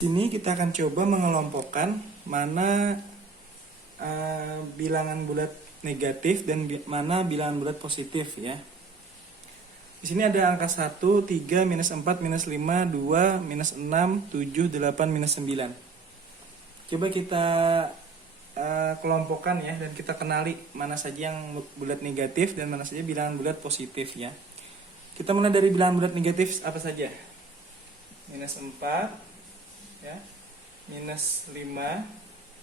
Sini kita akan coba mengelompokkan mana bilangan bulat negatif dan mana bilangan bulat positif ya. Di sini ada angka 1, 3, minus 4, minus 5, 2, minus 6, 7, 8, minus 9. Coba kita kelompokkan ya dan kita kenali mana saja yang bulat negatif dan mana saja bilangan bulat positif ya. Kita mulai dari bilangan bulat negatif apa saja? Minus 4 ya, minus 5,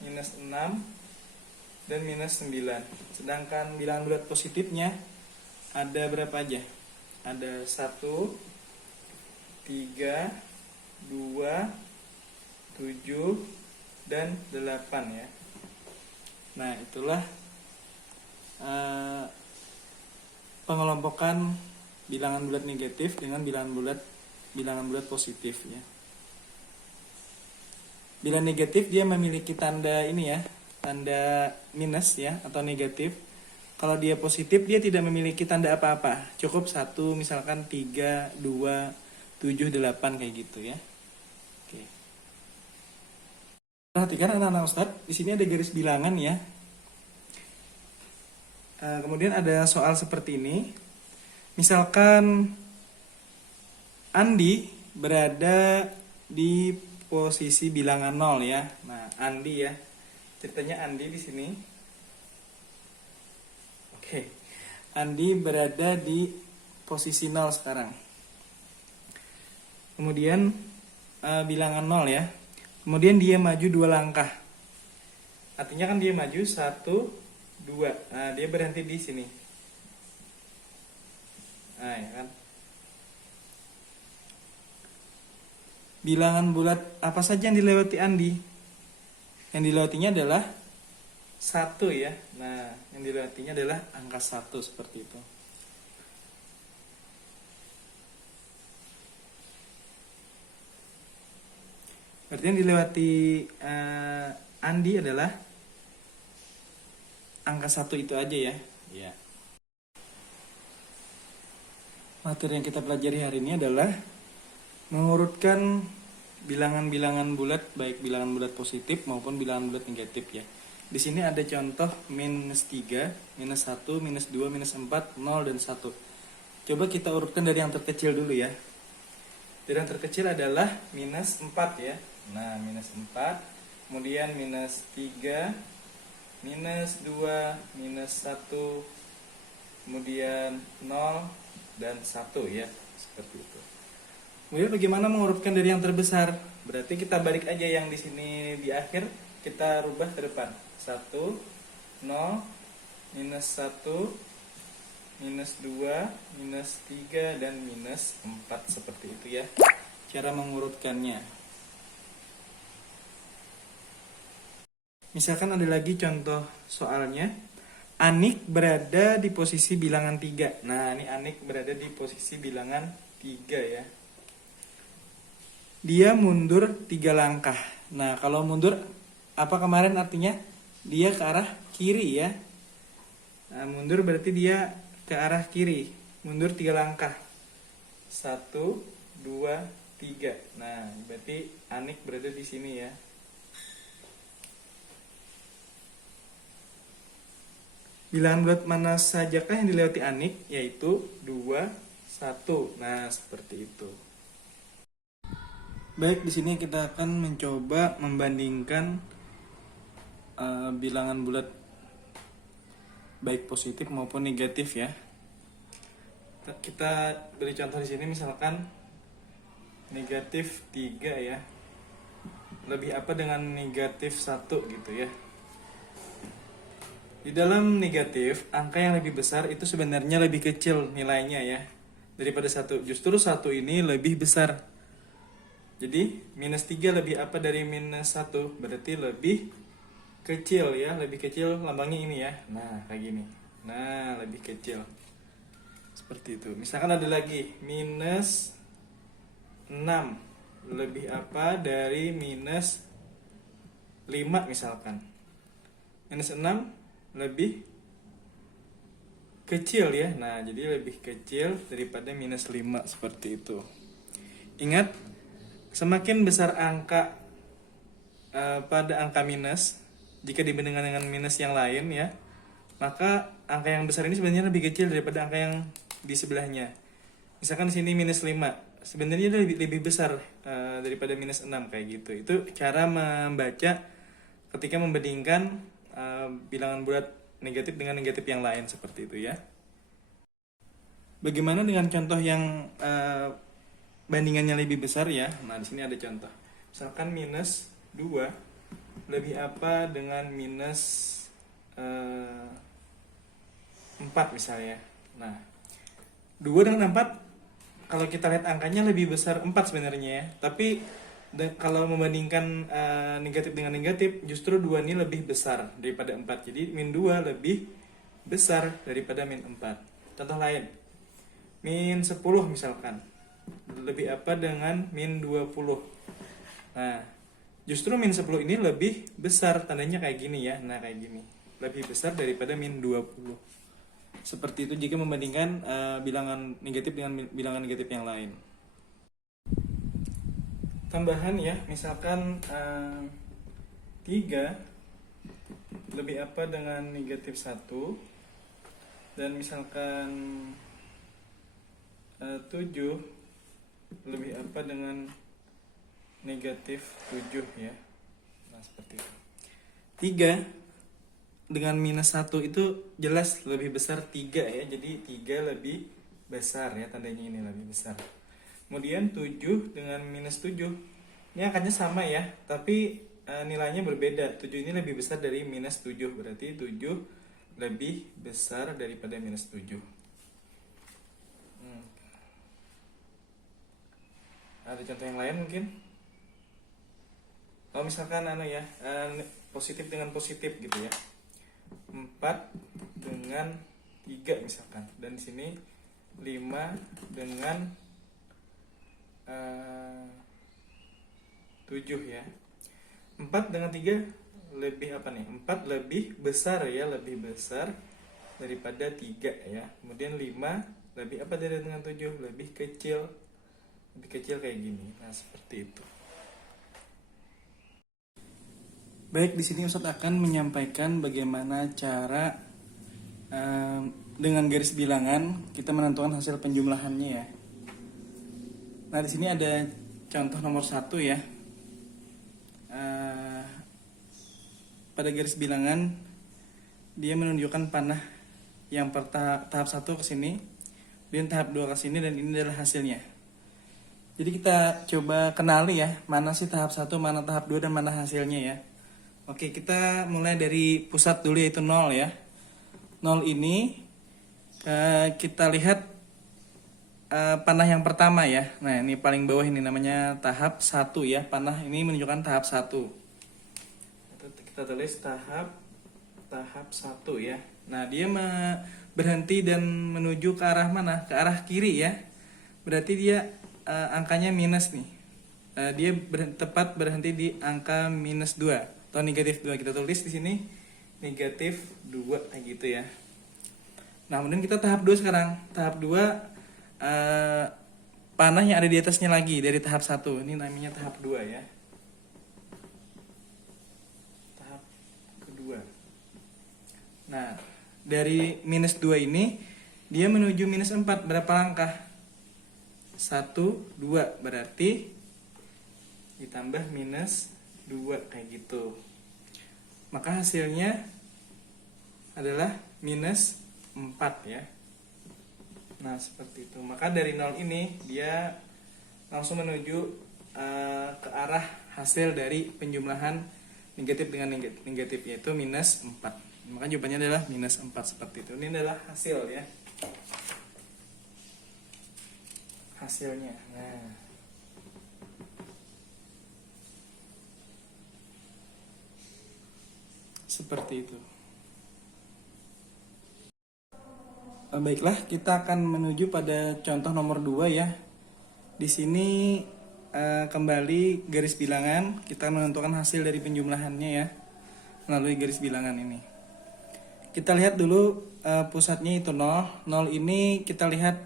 minus 6, dan minus 9. Sedangkan bilangan bulat positifnya ada berapa aja? Ada 1, 3, 2, 7, dan 8 ya. Nah, itulah pengelompokan bilangan bulat negatif dengan bilangan bulat positif ya. Bila negatif dia memiliki tanda ini ya, tanda minus ya atau negatif. Kalau dia positif dia tidak memiliki tanda apa-apa. Cukup 1 misalkan 3, 2, 7, 8 kayak gitu ya. Oke. Perhatikan anak-anak Ustadz, di sini ada garis bilangan ya. Kemudian ada soal seperti ini. Misalkan Andi berada di posisi bilangan 0 ya. Nah, Andi ya. Ceritanya Andi di sini. Oke. Andi berada di posisi 0 sekarang. Kemudian bilangan 0 ya. Kemudian dia maju 2 langkah. Artinya kan dia maju 1, 2. Nah, dia berhenti di sini. Nah, ya kan. Bilangan bulat apa saja yang dilewati Andi? Yang dilewatinya adalah 1 ya. Nah, yang dilewatinya adalah angka 1 seperti itu. Berarti yang dilewati Andi adalah angka 1 itu aja ya. Iya. Materi yang kita pelajari hari ini adalah mengurutkan bilangan-bilangan bulat, baik bilangan bulat positif maupun bilangan bulat negatif ya. Di sini ada contoh minus 3, minus 1, minus 2, minus 4, 0, dan 1. Coba kita urutkan dari yang terkecil dulu ya. Dari yang terkecil adalah minus 4 ya. Nah, minus 4, kemudian minus 3, minus 2, minus 1, kemudian 0, dan 1 ya. Seperti itu. Kemudian bagaimana mengurutkan dari yang terbesar? Berarti kita balik aja yang di sini di akhir, kita rubah ke depan. 1, 0, minus 1, minus 2, minus 3, dan minus 4 seperti itu ya. Cara mengurutkannya. Misalkan ada lagi contoh soalnya. Anik berada di posisi bilangan 3. Nah, ini Anik berada di posisi bilangan 3 ya. Dia mundur 3 langkah. Nah, kalau mundur apa kemarin artinya? Dia ke arah kiri ya. Nah, mundur berarti dia ke arah kiri. Mundur 3 langkah. 1, 2, 3. Nah, berarti Anik berada di sini ya. Bilangan bulat mana sajakah yang dilewati Anik? Yaitu 2, 1. Nah, seperti itu. Baik, di sini kita akan mencoba membandingkan bilangan bulat baik positif maupun negatif ya. Kita beri contoh di sini misalkan negatif 3 ya. Lebih apa dengan negatif 1 gitu ya. Di dalam negatif, angka yang lebih besar itu sebenarnya lebih kecil nilainya ya daripada 1. Justru 1 ini lebih besar. Jadi minus 3 lebih apa dari minus 1? Berarti lebih kecil ya. Lebih kecil lambangnya ini ya. Nah, kayak gini. Nah, lebih kecil. Seperti itu. Misalkan ada lagi minus 6 lebih apa dari minus 5 misalkan. Minus 6 lebih kecil ya. Nah, jadi lebih kecil daripada minus 5 seperti itu. Ingat, semakin besar angka pada angka minus, jika dibandingkan dengan minus yang lain ya, maka angka yang besar ini sebenarnya lebih kecil daripada angka yang di sebelahnya. Misalkan di sini minus 5, sebenarnya lebih besar daripada minus 6 kayak gitu. Itu cara membaca ketika membandingkan bilangan bulat negatif dengan negatif yang lain seperti itu ya. Bagaimana dengan contoh yang bandingannya lebih besar ya? Nah, di sini ada contoh. Misalkan minus 2 lebih apa dengan minus 4 misalnya. Nah, 2 dengan 4 kalau kita lihat angkanya lebih besar 4 sebenarnya ya. Tapi kalau membandingkan negatif dengan negatif, justru 2 ini lebih besar daripada 4. Jadi min 2 lebih besar daripada min 4. Contoh lain, min 10 misalkan lebih apa dengan min 20. Nah, justru min 10 ini lebih besar, tandanya kayak gini ya. Nah, kayak gini, lebih besar daripada min 20. Seperti itu jika membandingkan bilangan negatif dengan bilangan negatif yang lain. Tambahan ya, misalkan 3 lebih apa dengan negatif 1, dan misalkan 7 lebih apa dengan negatif 7 ya. Nah, seperti itu. 3 dengan minus 1 itu jelas lebih besar 3 ya. Jadi 3 lebih besar ya, tandanya ini lebih besar. Kemudian 7 dengan minus 7, ini angkanya sama ya, tapi nilainya berbeda. 7 ini lebih besar dari minus 7, berarti 7 lebih besar daripada minus 7. Ada contoh yang lain mungkin? Kalau misalkan positif dengan positif gitu ya. 4 dengan 3 misalkan, dan di sini 5 dengan 7 ya. 4 dengan 3 lebih apa nih? 4 lebih besar ya, lebih besar daripada 3 ya. Kemudian 5 lebih apa dari dengan 7? Lebih kecil. Lebih kecil kayak gini. Nah, seperti itu. Baik, di sini Ustadz akan menyampaikan bagaimana cara dengan garis bilangan kita menentukan hasil penjumlahannya ya. Nah, di sini ada contoh nomor 1 ya. Pada garis bilangan dia menunjukkan panah yang tahap 1 ke sini, dan tahap 2 ke sini, dan ini adalah hasilnya. Jadi kita coba kenali ya, mana sih tahap 1, mana tahap 2, dan mana hasilnya ya. Oke, kita mulai dari pusat dulu, yaitu 0 ya. 0 ini kita lihat panah yang pertama ya. Nah, ini paling bawah ini namanya tahap 1 ya. Panah ini menunjukkan tahap 1. Kita tulis tahap 1 ya. Nah, dia berhenti dan menuju ke arah mana? Ke arah kiri ya. Berarti dia angkanya minus nih. Dia tepat berhenti di angka minus 2 atau negatif 2. Kita tulis di sini negatif 2 kayak gitu ya. Nah, kemudian kita tahap 2 sekarang. Tahap 2 panah yang ada di atasnya lagi dari tahap 1. Ini namanya tahap 2 ya. Tahap kedua. Nah, dari minus 2 ini dia menuju minus 4. Berapa langkah? 1, 2. Berarti ditambah minus 2 kayak gitu. Maka hasilnya adalah minus 4 ya. Nah, seperti itu. Maka dari 0 ini dia langsung menuju ke arah hasil dari penjumlahan negatif dengan negatif, yaitu minus 4. Maka jawabannya adalah minus 4 seperti itu. Ini adalah hasil ya. Hasilnya. Nah, seperti itu. Baiklah, kita akan menuju pada contoh nomor 2 ya. Di sini kembali garis bilangan, kita menentukan hasil dari penjumlahannya ya melalui garis bilangan ini. Kita lihat dulu pusatnya itu 0. 0 ini kita lihat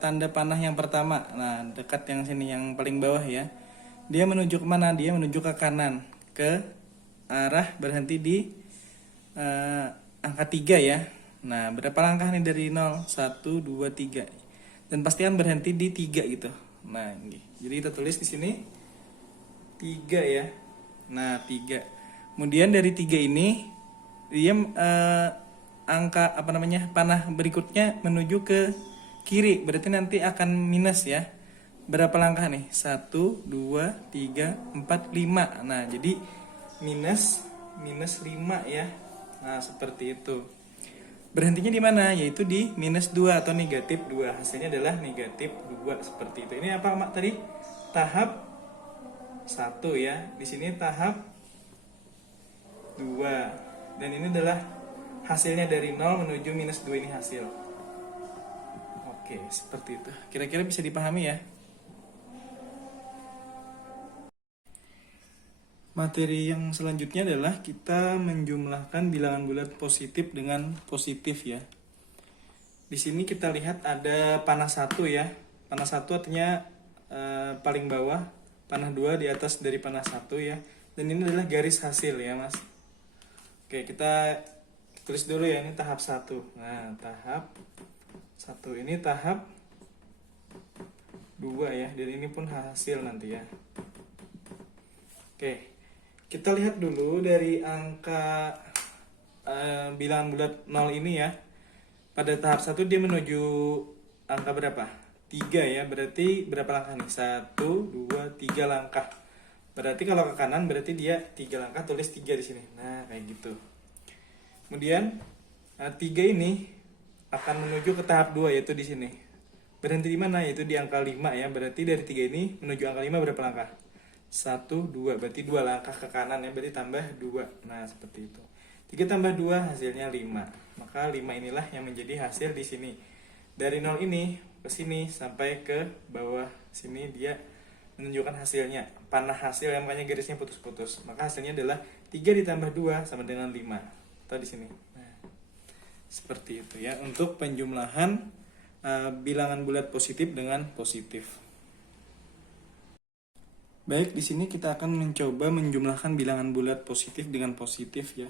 tanda panah yang pertama. Nah, dekat yang sini yang paling bawah ya. Dia menuju ke mana? Dia menuju ke kanan, ke arah berhenti di angka 3 ya. Nah, berapa langkah nih dari 0? 1, 2, 3. Dan pastikan berhenti di 3 gitu. Nah, ini. Jadi kita tulis di sini 3 ya. Nah, 3. Kemudian dari 3 ini dia angka apa namanya? Panah berikutnya menuju ke kiri. Berarti nanti akan minus ya. Berapa langkah nih? 1, 2, 3, 4, 5. Nah, jadi minus 5 ya. Nah, seperti itu. Berhentinya di mana? Yaitu di minus 2 atau negatif 2. Hasilnya adalah negatif 2 seperti itu. Ini apa Mak tadi? Tahap 1 ya. Di sini tahap 2. Dan ini adalah hasilnya dari 0 menuju minus 2 ini hasil. Oke, seperti itu. Kira-kira bisa dipahami ya? Materi yang selanjutnya adalah kita menjumlahkan bilangan bulat positif dengan positif ya. Di sini kita lihat ada panah 1 ya. Panah 1 artinya paling bawah, panah 2 di atas dari panah 1 ya. Dan ini adalah garis hasil ya, Mas. Oke, kita tulis dulu ya, ini tahap 1. Nah, tahap 1 ini tahap 2 ya. Dan ini pun hasil nanti ya. Oke. Kita lihat dulu dari angka bilangan bulat 0 ini ya. Pada tahap 1 dia menuju angka berapa? 3 ya. Berarti berapa langkah nih? 1, 2, 3 langkah. Berarti kalau ke kanan berarti dia 3 langkah, tulis 3 di sini. Nah, kayak gitu. Kemudian 3 ini akan menuju ke tahap 2 yaitu di sini. Berhenti di mana? Yaitu di angka 5 ya. Berarti dari 3 ini menuju angka 5 berapa langkah? 1, 2, berarti 2 langkah ke kanan ya, berarti tambah 2. Nah, seperti itu. 3 tambah 2 hasilnya 5. Maka 5 inilah yang menjadi hasil di sini. Dari 0 ini ke sini sampai ke bawah sini dia menunjukkan hasilnya. Panah hasil yang makanya garisnya putus-putus. Maka hasilnya adalah 3 ditambah 2 sama dengan 5. Atau di sini. Nah, seperti itu ya untuk penjumlahan bilangan bulat positif dengan positif. Baik, di sini kita akan mencoba menjumlahkan bilangan bulat positif dengan positif ya.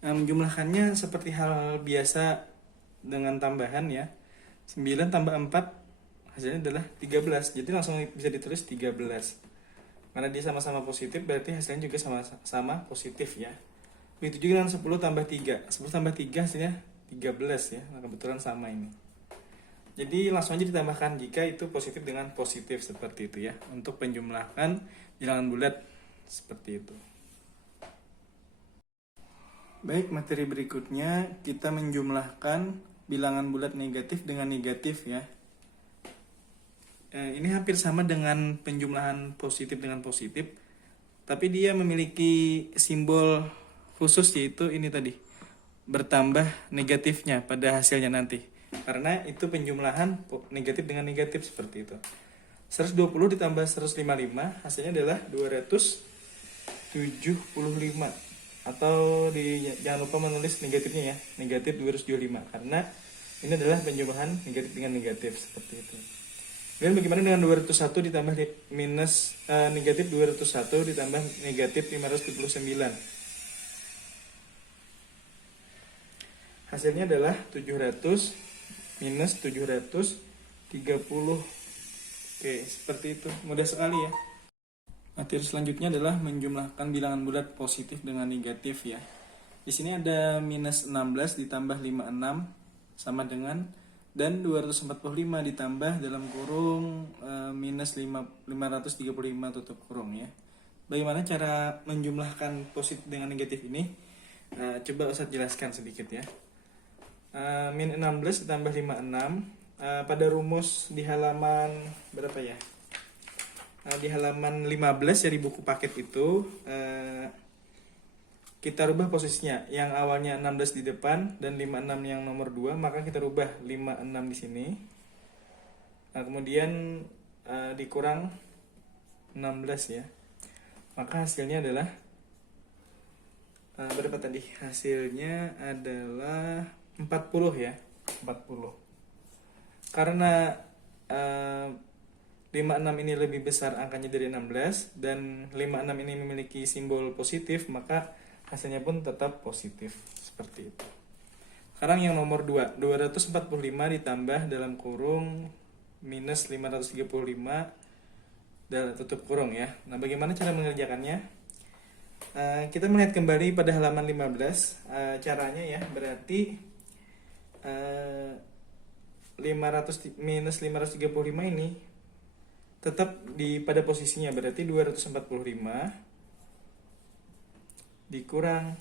Menjumlahkannya seperti hal biasa dengan tambahan ya. 9 tambah 4 hasilnya adalah 13. Jadi langsung bisa ditulis 13. Karena dia sama-sama positif berarti hasilnya juga sama-sama positif ya. Begitu juga dengan 10 tambah 3. 10 tambah 3 hasilnya 13 ya. Nah, kebetulan sama ini. Jadi langsung aja ditambahkan jika itu positif dengan positif seperti itu ya. Untuk penjumlahan bilangan bulat seperti itu. Baik, materi berikutnya kita menjumlahkan bilangan bulat negatif dengan negatif ya. Ini hampir sama dengan penjumlahan positif dengan positif. Tapi dia memiliki simbol khusus yaitu ini tadi. Bertambah negatifnya pada hasilnya nanti. Karena itu penjumlahan negatif dengan negatif seperti itu. 120 ditambah 155 hasilnya adalah 275. Atau jangan lupa menulis negatifnya ya, negatif 275 karena ini adalah penjumlahan negatif dengan negatif seperti itu. Kemudian bagaimana dengan 201 ditambah minus negatif 201 ditambah negatif 579. Hasilnya adalah 700 minus 730. Oke, seperti itu. Mudah sekali ya. Materi selanjutnya adalah menjumlahkan bilangan bulat positif dengan negatif ya. Di sini ada minus 16 ditambah 56 sama dengan dan 245 ditambah dalam kurung minus 535 tutup kurung ya. Bagaimana cara menjumlahkan positif dengan negatif ini? Coba Ustadz jelaskan sedikit ya. Min 16 ditambah 56 pada rumus di halaman berapa ya? Di halaman 15 dari buku paket itu kita rubah posisinya. Yang awalnya 16 di depan dan 56 yang nomor 2, maka kita rubah 56 di sini. Nah, kemudian dikurang 16 ya. Maka hasilnya adalah berapa tadi? Hasilnya adalah 40 ya. 40. Karena 56 ini lebih besar angkanya dari 16 dan 56 ini memiliki simbol positif, maka hasilnya pun tetap positif seperti itu. Sekarang yang nomor 2, 245 ditambah dalam kurung minus 535 dalam tutup kurung ya. Nah, bagaimana cara mengerjakannya? Kita melihat kembali pada halaman 15. Caranya ya, berarti 500 minus 535 ini tetap pada posisinya, berarti 245 dikurang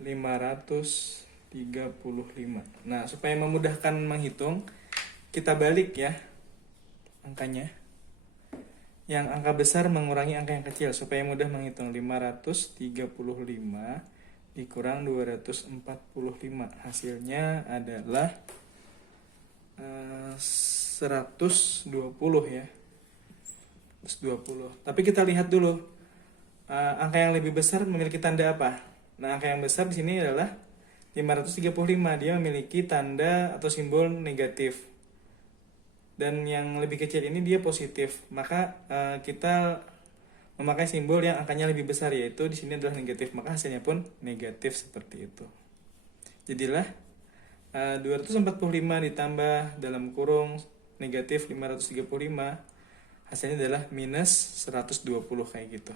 535. Nah, supaya memudahkan menghitung, kita balik ya angkanya. Yang angka besar mengurangi angka yang kecil supaya mudah menghitung. 535 dikurang 245. Hasilnya adalah 120 ya. 120. Tapi kita lihat dulu angka yang lebih besar memiliki tanda apa? Nah, angka yang besar di sini adalah 535. Dia memiliki tanda atau simbol negatif. Dan yang lebih kecil ini dia positif. Maka kita memakai simbol yang angkanya lebih besar, yaitu di sini adalah negatif. Maka hasilnya pun negatif seperti itu. Jadilah 245 ditambah dalam kurung negatif 535, hasilnya adalah minus 120 kayak gitu.